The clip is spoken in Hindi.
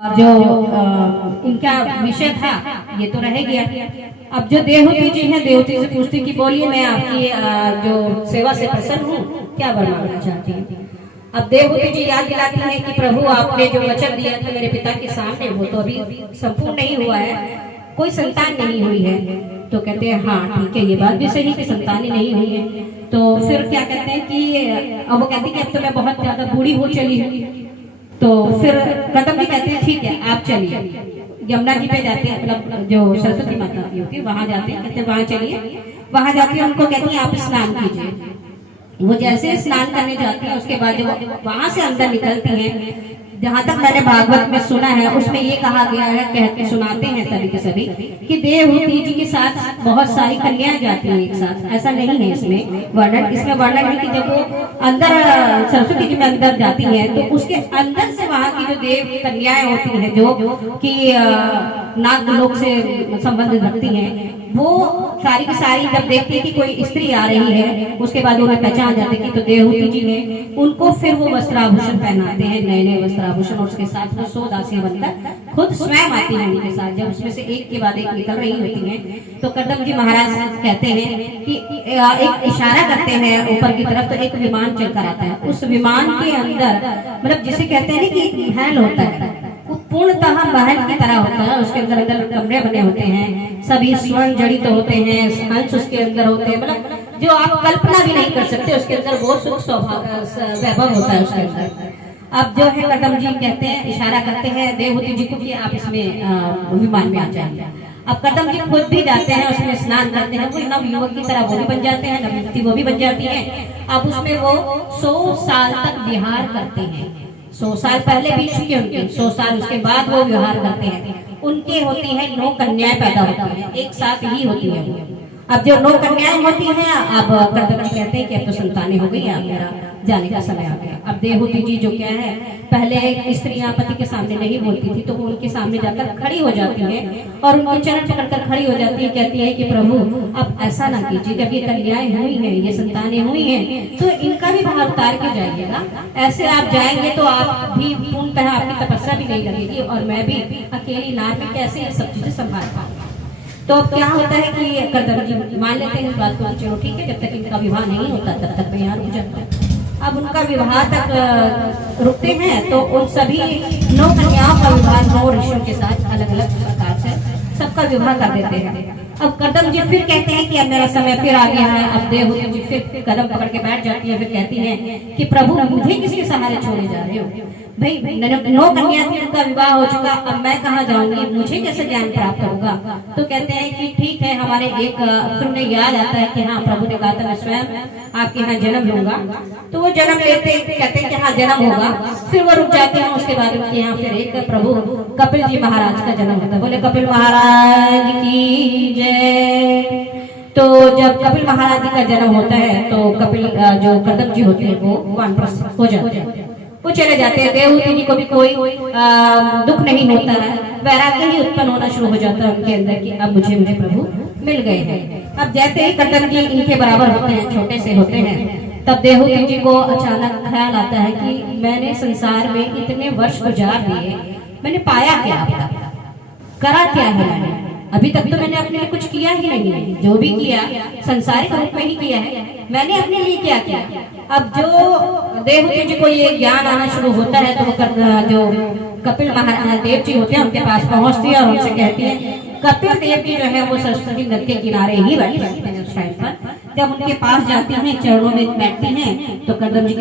जो इनका विषय था ये तो रह गया। अब जो देवहूति जी हैं, देवहूति से पूछती कि बोलिए मैं आपकी जो सेवा से प्रसन्न हूँ, क्या वर मांगना चाहती हूँ। अब देवहूति जी याद दिलाती हैं कि प्रभु आपने जो वचन दिया था मेरे पिता के सामने वो तो अभी संपूर्ण नहीं हुआ है, कोई संतान नहीं हुई है। तो कहते हैं हाँ ठीक है, ये बात भी सही कि संतान ही नहीं हुई है। तो फिर क्या कहते हैं कि अब वो कहती है कि अब तो मैं बहुत ज्यादा बूढ़ी हो चली हूँ। तो फिर कदम जी कहते हैं ठीक है आप चलिए, यमुना जी पे जाते हैं, मतलब जो सरस्वती माता की होती है वहां जाते हैं, कहते हैं वहां चलिए। वहां जाके उनको कहती हैं आप स्नान कीजिए। वो जैसे स्नान करने जाती है उसके बाद जब वहां से अंदर निकलती हैं, जहां तक मैंने भागवत में सुना है उसमें ये कहा गया है, कहते सुनाते हैं सभी के सभी कि देवहूति जी के साथ बहुत सारी कन्याएं जाती हैं एक साथ। ऐसा नहीं है इसमें वर्णन, इसमें वर्णन है कि जब वो अंदर सरस्वती जी में अंदर जाती हैं तो उसके अंदर से वहां की जो देव कन्याएं होती हैं जो कि नाग लोक से संबंध रखती हैं, वो सारी की सारी जब देखती है कि कोई स्त्री आ रही है उसके बाद उन्हें पहचान जाते कि तो देवहूति जी हैं। उनको फिर वो वस्त्राभूषण पहनाते हैं, नए नए वस्त्राभूषण, और उसके साथ वो 100 दासियां बनकर खुद स्वयं आती हैं उनके साथ। जब उसमें से एक के बाद एक निकल रही होती हैं तो कदम जी महाराज कहते हैं कि एक इशारा करते हैं ऊपर की तरफ, तो एक विमान चलकर आता है। उस विमान के अंदर मतलब जिसे कहते हैं कि एक महल होता है, वो पूर्णतः महल की तरह होता है। उसके अंदर अंदर कमरे बने होते हैं, सभी स्वर्ण जड़ित होते हैं, हंस उसके अंदर होते हैं, मतलब जो आप कल्पना भी नहीं कर सकते उसके अंदर वो सुख वैभव होता है उसके अंदर। अब जो है कदम जी कहते हैं, इशारा करते हैं देवहूति जी को कि आप इसमें विमान में आ जाइए। अब कदम जी खुद भी जाते हैं, उसमें स्नान करते हैं, वो नव युवक की तरह वो भी बन जाते हैं, नवयुवती वो भी बन जाती है। अब उसमें वो 100 साल तक विहार करते हैं। 100 साल पहले बीत चुके उनके, 100 साल उसके बाद वो विहार करते हैं। उनके होती है 9 कन्याएं पैदा होती हैं, एक साथ ही होती है। अब जो 9 कन्याएं होती हैं, अब कदम जी कहते हैं कि अब तो संतानें हो गई, अब मेरा जाने का समय आ गया। अब देवहूति जी जो क्या है, पहले स्त्रियां पति के सामने नहीं बोलती थी तो वो उनके सामने जाकर खड़ी हो जाती है और उनके चरण पकड़कर खड़ी हो जाती है, कहती है कि प्रभु अब ऐसा ना कीजिए, जब ये कन्याएं हुई हैं, ये संतानें हुई हैं तो इनका भी भार उतार के जाइएगा। ऐसे आप जाएंगे तो आप भी पूर्णतः आपकी तपस्या भी नहीं लगेगी और मैं भी अकेली नार में कैसे ये सब चीजें संभाल पाऊंगा। तो अब क्या होता है कि कदम जी मान लेते हैं इस बात को, चलो ठीक है, जब तक इनका विवाह नहीं होता तब तक मैं यहाँ रुक जाता हूँ। अब उनका विवाह तक रुकते हैं तो उन सभी 9 कन्याओं का विवाह 9 ऋषियों के साथ अलग अलग प्रकार से सबका विवाह कर देते हैं। अब कदम जी फिर कहते हैं कि अब मेरा समय फिर आ गया है। अब देवहूति जी फिर कदम पकड़ के बैठ जाती है, फिर कहती हैं कि प्रभु मुझे किसके सहारे छोड़े जा रहे हो, भाई 9 कन्या थी, उनका विवाह हो चुका, अब मैं कहाँ जाऊंगी, मुझे कैसे ज्ञान प्राप्त होगा। तो कहते हैं कि ठीक है, हमारे एक तुमने याद आता है कि हाँ प्रभु ने कहा था मैं स्वयं आपके यहाँ जन्म लूंगा। तो वो जन्म लेते कहते हैं कि हाँ जन्म होगा, फिर वो रुक जाते हैं। उसके बाद उनके यहाँ फिर एक प्रभु कपिल जी महाराज का जन्म होता है। बोले कपिल महाराज की जय। तो जब कपिल महाराज जी का जन्म होता है तो कपिल जो कदम जी होते हैं वो वानप्रस्थ हो जाते हैं, वो चले जाते हैं। देवहूति जी को भी कोई दुख नहीं होता है, वैराग्य ही उत्पन्न होना शुरू हो जाता है उनके अंदर कि अब मुझे प्रभु मिल गए हैं। अब जैसे ही कदम जी इनके बराबर होते हैं, छोटे से होते हैं, तब देवहूति जी को अचानक ख्याल आता है कि मैंने संसार में इतने वर्ष गुजार दिए, मैंने पाया क्या, करा क्या है मैंने, अभी तक तो मैंने अपने लिए कुछ किया ही नहीं है। जो भी किया संसारिक रूप में ही किया है, मैंने अपने लिए क्या किया। अब जो देवहूति जी को ये ज्ञान आना शुरू होता है तो वो जो कपिल महादेव जी होते हैं उनके पास पहुंचती है और उनसे कहती है। कपिल देव जी जो है वो सरस्वती नदी के किनारे ही बैठे रहते हैं उस टाइम पर। जब उनके पास जाती हैं, चरणों में बैठते हैं तो कदम जी